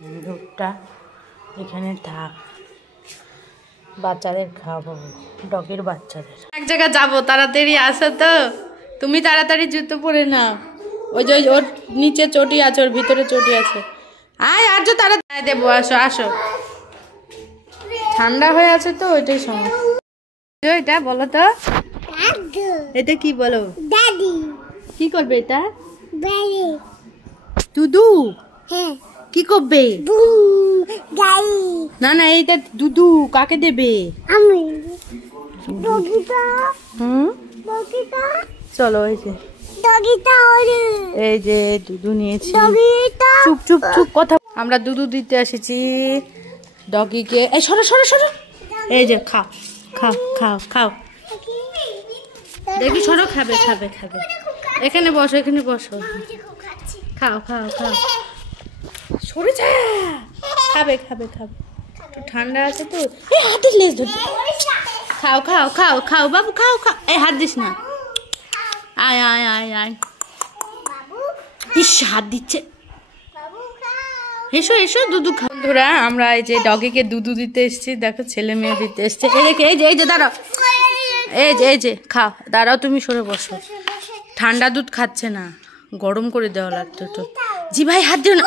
দুধটা এখানে থাক, বাচ্চাদের খাওয়াবো, ডগের বাচ্চাদের। এক জায়গায় যাবো, তাড়াতাড়ি আসো তো, তুমি তাড়াতাড়ি জুতো পরে নাও। ওই যে ওর নিচে চটি আছে, ওর ভিতরে চটি আছে। আয় আর্য, তাড়াতাড়ি দেবো, আসো আসো। ঠান্ডা হয়ে আছে তো, ওইটাই সময়। এটা বলো তো, এটা কি বলো? দাদি কি করবে এটা? দুদু কি করবে? না না, এইটা দুদু কাকে দেবে? আমি। চলো, এই যে দুধু নিয়েছি। চুপ চুপ চুপ, কথা। আমরা দুধু দিতে এসেছি ডগিকে। এই সরো সরো সরো, এই যে খাও খাও খাও খাও, দেখি সরো, খাবে খাবে খাবে। এখানে বসো, এখানে বসো, খাও খাও খাও, সরে যা, খাবে খাবে খাবে। ঠান্ডা আছে তো, এই হাতের লেজ ধরতে। খাও খাও খাও খাও বাবু, খাও খাও, এই হাত দিস না। আয় আয় আয় আয়, ইস হাত দিচ্ছে। এসো এসো, দুধু খাও। বন্ধুরা, আমরা এই যে ডগিকে দুধু দিতে এসেছি, দেখো ছেলে মেয়ে দিতে এসছে। এই যে এই যে দাঁড়াও, এই যে খাও, দাঁড়াও, তুমি সরে বসো। ঠান্ডা দুধ খাচ্ছে না, গরম করে দেওয়া লাগতো তো। জি ভাই, হাত দিও না।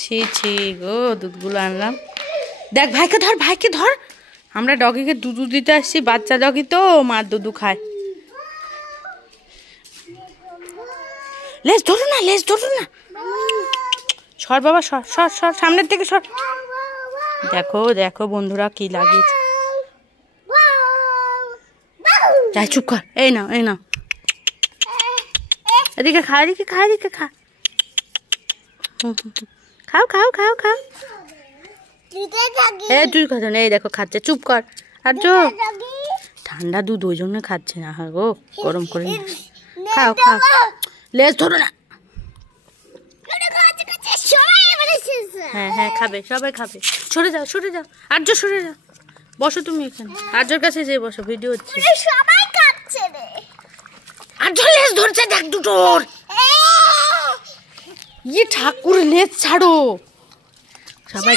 ছি ছি গো, দুধগুলো আনলাম। দেখ, ভাইকে ধর, ভাইকে ধর। আমরা ডগিকে দুধু দিতে আসছি, বাচ্চা ডগি তো, মার দুধু খায়। লেজ ধরো না, লেজ ধরো না। সর বাবা, সর সর সর, সামনের থেকে সর। দেখো দেখো বন্ধুরা, কি লাগিয়েছে। যাই, চুপ কর। এই নাও, এই নাও, এদিকে খা, এদিকে খা, এদিকে খা। খাও খাও খাও খাও। তুই খাচ্ছ না, এই দেখো খাচ্ছে, চুপ কর। আর ঠান্ডা দুধ, ওই জন্য খাচ্ছে না। হ্যাঁ গো, গরম করে খাও খাও, লেজ ধরো না। হ্যাঁ হ্যাঁ, খাবে, সবাই খাবে। সরে যাও সরে যাও, আর্য সরে যাও, বসো তুমি এখানে। আর্যর কাছে যেয়ে বসো, ভিডিও হচ্ছে। আর্য লেজ ধরছে, দেখ দুটোর। ইয়ে ঠাকুর, লেজ ছাড়ো। সবাই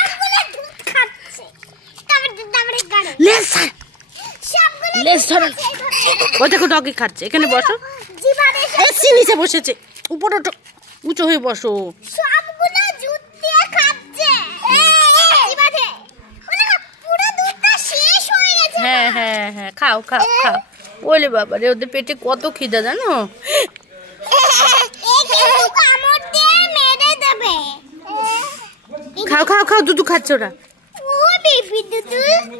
লেজ ছাড়, লেজ ধরো। ও দেখো ডগি খাচ্ছে, এখানে বসো। নিচে বসেছে, উপরে ওঠো, উঁচু হয়ে বসো। হ্যাঁ হ্যাঁ হ্যাঁ, খাও খাও খাও। ওলে বাবা রে, ওদের পেটে কত খিদা জানো। খাও খাও খাও, দুধু খাচ্ছে ওরা।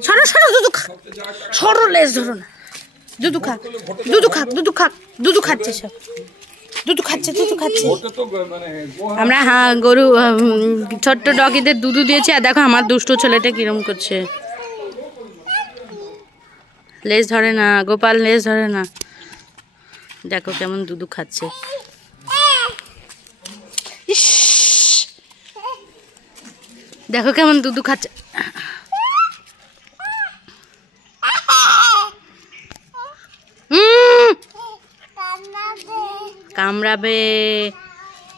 সরো সরো, দুধু খা, সরো, লেজ ধরো না। দুধু খা, দুধু খা, দুধু খা, দুধু খাচ্ছে সব, দুধু খাচ্ছে, দুধু খাচ্ছে। আমরা গরু, ছোট্ট ডগিদের দুধু দিয়েছি। আর দেখো আমার দুষ্ট ছেলেটা কিরম করছে, লেজ ধরে না, গোপাল লেজ ধরে না। দেখো কেমন দুধু খাচ্ছে। দেখো কেমন দুধু খাচ্ছে। কামড়াবে,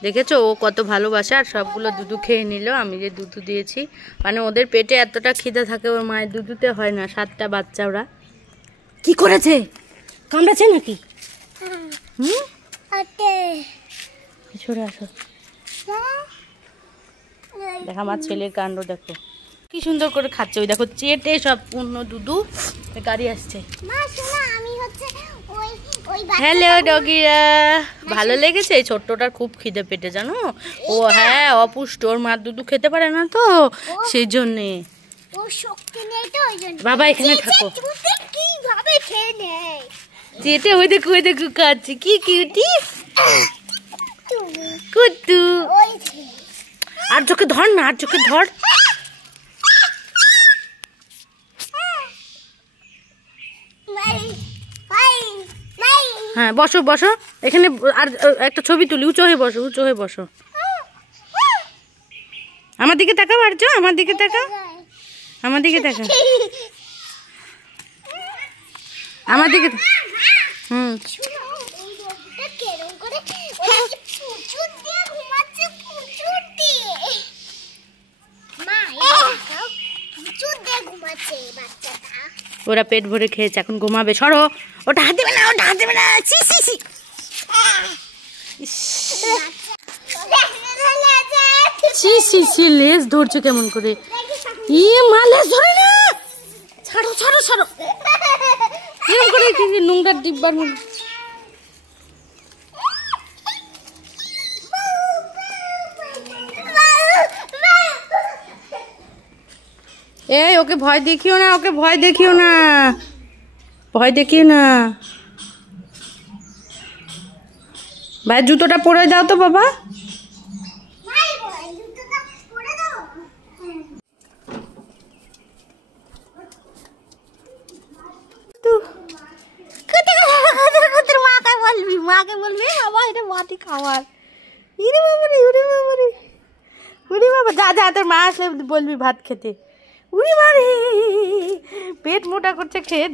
দেখেছো ও কত ভালোবাসে। আর সবগুলো দুধু খেয়ে নিল, আমি যে দুধু দিয়েছি। মানে ওদের পেটে এতটা খিদে থাকে, ওর মায়ের দুধুতে হয় না। 7টা বাচ্চা। ওরা কি করেছে, কামড়াচ্ছে নাকি? সরে আসো। দেখো আমার ছেলের কাণ্ড, দেখো কি সুন্দর করে খাচ্ছে। ওই দেখো চেটে সব পূর্ণ দুধু। গাড়ি আসছে। হ্যালো ডগিরা, ভালো লেগেছে? এই ছোট্টটার খুব খিদে পেটে জানো। ও হ্যাঁ, অপুষ্ট, ওর মার দুধু খেতে পারে না তো, সেই জন্যে। বাবা এখানে থাকো। চেটে ওই দেখো, ওই দেখো খাচ্ছে, কি কিউটি কুতু। আর চোখে ধর না, আর চোখে ধর। হ্যাঁ বসো বসো এখানে। আর একটা ছবি তুলি, উঁচু হয়ে বসো, উঁচু হয়ে বসো। আমার দিকে তাকাও আর্য, আমার দিকে তাকাও, আমার দিকে তাকাও, আমার দিকে। ওরা পেট ভরে খেয়েছে, এখন ঘুমাবে। সরো, ওটা হাত দেবে না, ওটা হাত দেবে না। ছি ছি ছি। ছি ছি ছি, লেজ ধরছে কেমন করে। ই মা, লেজ ধরে না, ছাড়ো ছাড়ো ছাড়ো। কেমন করে নোংরার ডিব্বার মধ্যে। এই ওকে ভয় দেখিও না, ওকে ভয় দেখিও না, ভয় দেখিও না। ভাই জুতোটা পরে দাও তো বাবা। মাকে বলবি, মাকে বলবি বাবা এটা মাটি খাওয়ার। ইরে বাবা রে, উরে বাবা রে, উরে বাবা। যা যা, তোর মা আসলে বলবি ভাত খেতে। উরে বাবা রে, পেট মোটা করছে, খেয়ে